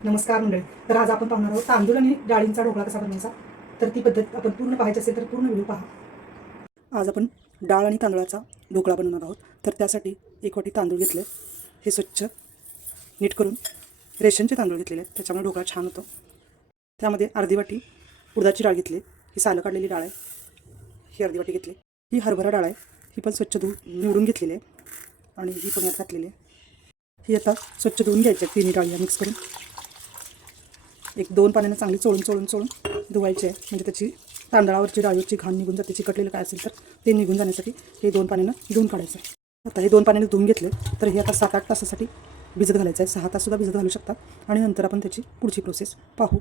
नमस्कार मंडळी. तर आज आपण पाहणार आहोत तांदूळ आणि डाळींचा ढोकळा कसा बनवायचा? तर ती पद्धत आपण पूर्ण पाहायची असेल तर पूर्ण व्हिडिओ पहा. आज आपण डाळ आणि तांदळाचा ढोकळा बनवणार आहोत. तर त्यासाठी एक वाटी तांदूळ घेतले हे स्वच्छ नीट करून रेशनचे तांदूळ घेतलेले आहेत. त्याच्यामुळे ढोकळा छान होतो. त्यामध्ये अर्धी वाटी उडदाची डाळ घेतली. ही सालं काढलेली डाळ आहे. ही अर्धी वाटी घेतली. ही हरभरा डाळ आहे. ही पण स्वच्छ धुवून निवडून घेतलेली आहे. आणि ही पण यात घातलेली आहे. ही आता स्वच्छ धुवून घ्यायची आहे. तिन्ही डाळी मिक्स करून. एक दोन पाण्यानं चांगली चोळून चोळून चोळून धुवायची आहे. म्हणजे त्याची तांदळावरची डाळीवरची घाण निघून जाते. चिकटलेलं काय असेल तर ते निघून जाण्यासाठी हे दोन पाण्यानं धुवून काढायचं आहे. आता हे दोन पाण्याने धुवून घेतले तर हे आता सात आठ तासासाठी भिजत घालायचं आहे. सहा ताससुद्धा भिजत घालू शकतात. आणि नंतर आपण त्याची पुढची प्रोसेस पाहू.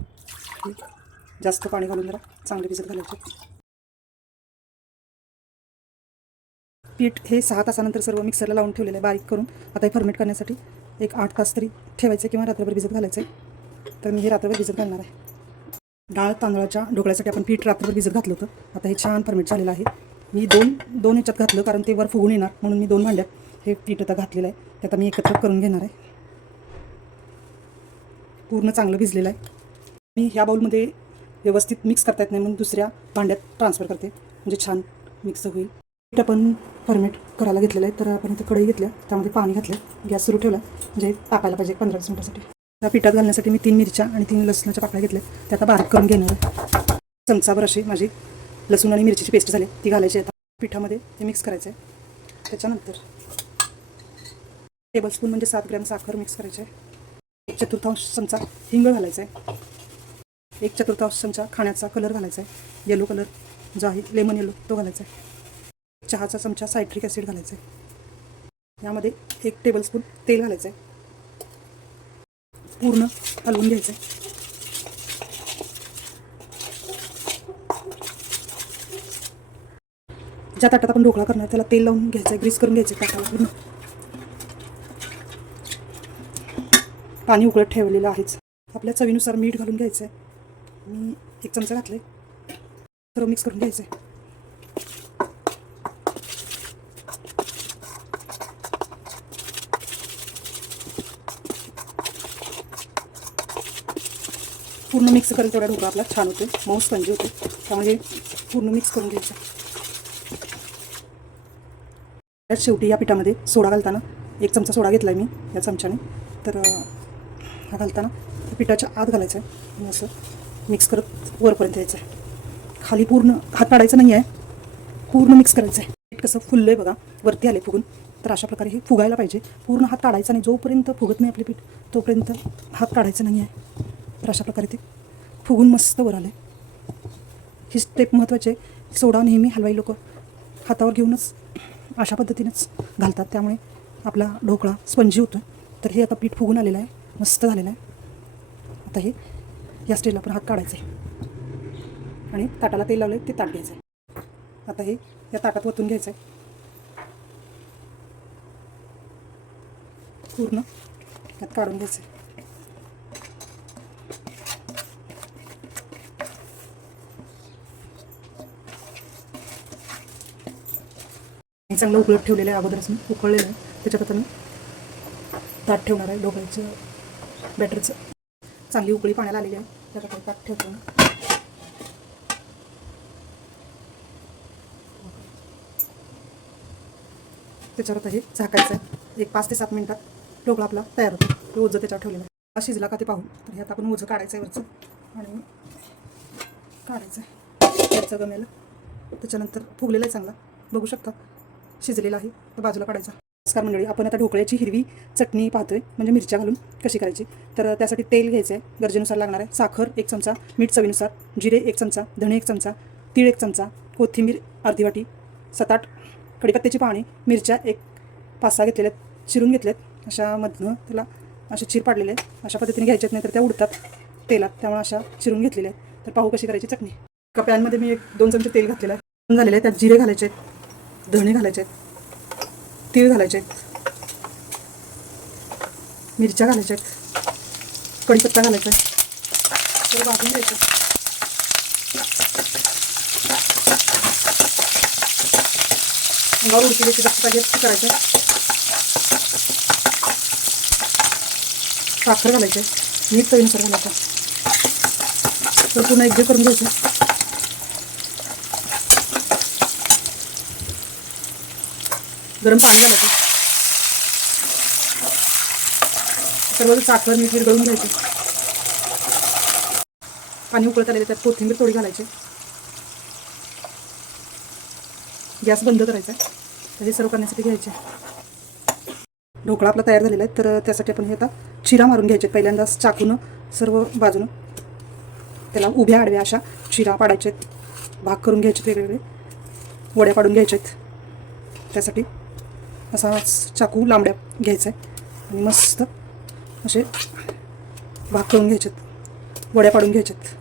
जास्त पाणी घालून जरा चांगले भिजत घालायचे पीठ हे सहा तासानंतर सर्व मिक्सरला लावून ठेवलेलं आहे. बारीक करून. आता हे फर्मेट करण्यासाठी एक आठ तास तरी ठेवायचं किंवा रात्रभर भिजत घालायचं आहे. तर मी हे रात्रभर भिजत घालणार आहे. डाळ तांदळाच्या ढोकळ्यासाठी आपण पीठ रात्रभर भिजत घातलं होतं. आता हे छान फर्मेट झालेलं आहे. मी दोन दोन ह्याच्यात घातलं कारण ते वर फुगून येणार म्हणून मी दोन भांड्यात हे पीठ आता घातलेलं आहे. ते आता मी एकत्र करून घेणार आहे. पूर्ण चांगलं भिजलेलं आहे. मी ह्या बाउलमध्ये व्यवस्थित मिक्स करता येत नाही म्हणून दुसऱ्या भांड्यात ट्रान्सफर करते. म्हणजे छान मिक्स होईल. पीठ आपण फर्मेट करायला घेतलेलं आहे. तर आपण इथं कढई घेतल्या. त्यामध्ये पाणी घातलं गॅस सुरू ठेवला. म्हणजे तापायला पाहिजे पंधरा वीस मिनिटासाठी. त्या पिठात घालण्यासाठी मी तीन मिरच्या आणि तीन लसणाच्या पाकळ्या घेतल्या. त्या आता बारीक करून घेणार आहे. चमचाभर अशी माझी लसूण आणि मिरचीची पेस्ट झाली. ती घालायची आहे पिठामध्ये ते मिक्स करायचं आहे त्याच्यानंतर टेबलस्पून म्हणजे सात ग्रॅम साखर मिक्स करायची आहे. एक चतुर्थांश चमचा हिंग घालायचा आहे एक चतुर्थांश चमचा खाण्याचा कलर घालायचा आहे येलो कलर जो आहे लेमन येलो तो घालायचा आहे चहाचा चमचा सायट्रिक ॲसिड घालायचा आहे यामध्ये एक टेबलस्पून तेल घालायचं आहे पूर्ण हलवून घ्यायचं. आहे ज्या ताटात आपण ढोकळा करणार त्याला तेल लावून घ्यायचं आहे ग्रीस करून घ्यायचं आहे ताटाला पूर्ण. पाणी उकळत ठेवलेलं आहेच. आपल्या चवीनुसार मीठ घालून घ्यायचं आहे मी एक चमचा घातलं आहे सर्व मिक्स करून घ्यायचं आहे पूर्ण मिक्स करेल तेवढा ढोकळा आपला छान होतो. मऊ स्पंजी होते. त्यामुळे पूर्ण मिक्स करून घ्यायचं. त्यात शेवटी या पिठामध्ये सोडा घालताना एक चमचा सोडा घेतला आहे मी या चमच्याने. तर हा घालताना पिठाच्या आत घालायचा आहे असं मिक्स करत वरपर्यंत यायचं आहे खाली पूर्ण हात पाडायचं नाही आहे. पूर्ण मिक्स करायचं आहे पीठ कसं फुललं आहे बघा. वरती आले फुगून. तर अशा प्रकारे हे फुगायला पाहिजे. पूर्ण हात काढायचा नाही. जोपर्यंत फुगत नाही आपले पीठ तोपर्यंत हात काढायचं नाही आहे. तर अशा प्रकारे ते फुगून मस्त वर आलं. ही स्टेप महत्त्वाची आहे. सोडा नेहमी हलवाई लोक हातावर घेऊनच अशा पद्धतीनेच घालतात. त्यामुळे आपला ढोकळा स्पंजी होतो तर हे आता पीठ फुगून आलेलं आहे. मस्त झालेलं आहे. आता हे या स्टेजला आपण हात आहे आणि ताटाला तेल लावलं ते ताट घ्यायचं आहे आता हे या ताटात वतून घ्यायचं आहे पूर्ण यात काढून घ्यायचं आहे हे चांगलं उकळत ठेवलेलं आहे अगोदरच मी उकळलेलं आहे. त्याच्यात आता मी ताट ठेवणार आहे ढोकळ्याचं बॅटरचं. चांगली उकळी पाण्याला आलेली आहे. त्याच्यात ताट ठेवतो त्याच्यावर आता हे झाकायचं आहे. एक पाच ते सात मिनटात ढोकळा आपला तयार होतो. ते ओझं त्याच्यावर ठेवलेलं आहे. हा शिजला का ते पाहू. तर हे आता आपण ओझं काढायचं आहे वरचं. आणि काढायचं आहे. वरचं गमेला. त्याच्यानंतर फुगलेलं आहे चांगला. बघू शकता. शिजलेला आहे. तर बाजूला काढायचा. नमस्कार मंडळी आपण आता ढोकळ्याची हिरवी चटणी पाहतोय. म्हणजे मिरच्या घालून कशी करायची? तर त्यासाठी तेल घ्यायचं आहे गरजेनुसार लागणार आहे. साखर एक चमचा मीठ चवीनुसार जिरे एक चमचा धणे एक चमचा तीळ एक चमचा कोथिंबीर अर्धी वाटी सात आठ कढीपत्त्याची पाणी मिरच्या एक पाच सहा घेतलेल्या आहेत चिरून घेतल्यात अशा मधनं त्याला असे चीर पाडलेले आहेत अशा पद्धतीने घ्यायच्यात नाही तर त्या उडतात तेलात. त्यामुळे अशा चिरून घेतलेल्या आहेत. तर पाहू कशी करायची चटणी. एका पॅनमध्ये मी एक दोन चमचे तेल घातलेलं आहे. झालेलं आहे. त्यात जिरे घालायचे आहेत. धणे घालायचे आहेत. तीळ घालायचे आहेत. मिरच्या घालायच्या आहेत. कढीपत्ता घालायचा आहे. तर भाजून घ्यायचं अंगावर उडकी द्यायची जास्त पाहिजे ती करायचं साखर घालायचे मीठ चवीनुसार घालायचं तर पुन्हा एकदा करून घ्यायचं गरम पाणी घालायचं. सर्व साखर मीठ विरघळून घ्यायचं. पाणी उकळत आलेलं त्यात कोथिंबीर थोडी घालायची. गॅस बंद करायचा तर हे सर्व करण्यासाठी घ्यायचे. ढोकळा आपला तयार झालेला आहे. तर त्यासाठी आपण हे आता चिरा मारून घ्यायचे पहिल्यांदा चाकून सर्व बाजूनं. त्याला उभ्या आडव्या अशा चिरा पाडायचे भाग करून घ्यायचे वेगवेगळे. वड्या पाडून घ्यायचे त्यासाठी असा चाकू लांबड्या घ्यायचा आहे आणि मस्त असे भाग करून घ्यायचेत. वड्या पाडून घ्यायच्यात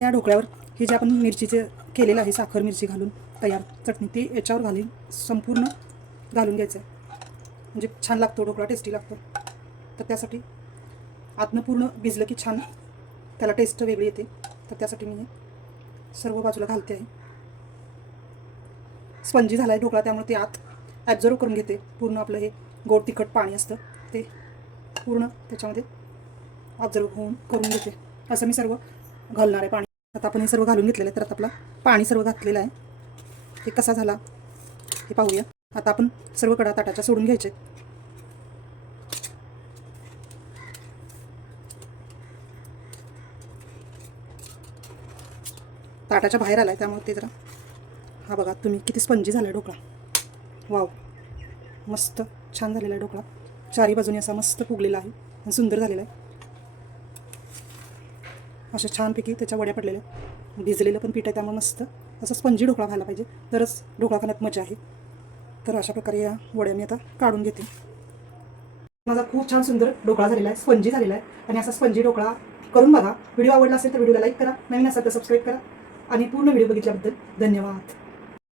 या ढोकळ्यावर हे जे आपण मिरचीचे केलेलं आहे साखर मिरची घालून तयार चटणी ती याच्यावर घालून संपूर्ण घालून घ्यायचं आहे म्हणजे छान लागतो ढोकळा टेस्टी लागतो. तर त्यासाठी आतनं पूर्ण भिजलं की छान त्याला टेस्ट वेगळी येते. तर त्यासाठी मी सर्व बाजूला घालते आहे. स्पंजी झाला आहे ढोकळा त्यामुळे ते आत ॲब्झर्व करून घेते. पूर्ण आपलं हे गोड तिखट पाणी असतं ते पूर्ण त्याच्यामध्ये ऑब्झर्व होऊन करून घेते. असं मी सर्व घालणार आहे पाणी. आता आपण हे सर्व घालून घेतलेलं आहे तर आता आपला पाणी सर्व घातलेलं आहे. हे कसा झाला हे पाहूया. आता आपण सर्व कडा ताटाच्या सोडून घ्यायचे. ताटाच्या बाहेर आला आहे त्यामुळे ते जरा हा बघा तुम्ही किती स्पंजी झाला आहे ढोकळा. वाव मस्त छान झालेला आहे ढोकळा. चारी बाजूने असा मस्त फुगलेला आहे आणि सुंदर झालेला आहे. अशा छानपैकी त्याच्या वड्या पडलेल्या आहेत. भिजलेलं पण पीठ आहे त्यामुळे मस्त. असं स्पंजी ढोकळा व्हायला पाहिजे. तरच ढोकळा खाण्यात मजा आहे. तर अशा प्रकारे या वड्या मी आता काढून घेते. माझा खूप छान सुंदर ढोकळा झालेला आहे. स्पंजी झालेला आहे. आणि असा स्पंजी ढोकळा करून बघा. व्हिडिओ आवडला असेल तर व्हिडिओला लाईक करा. नवीन असेल तर सबस्क्राईब करा. आणि पूर्ण व्हिडिओ बघितल्याबद्दल धन्यवाद.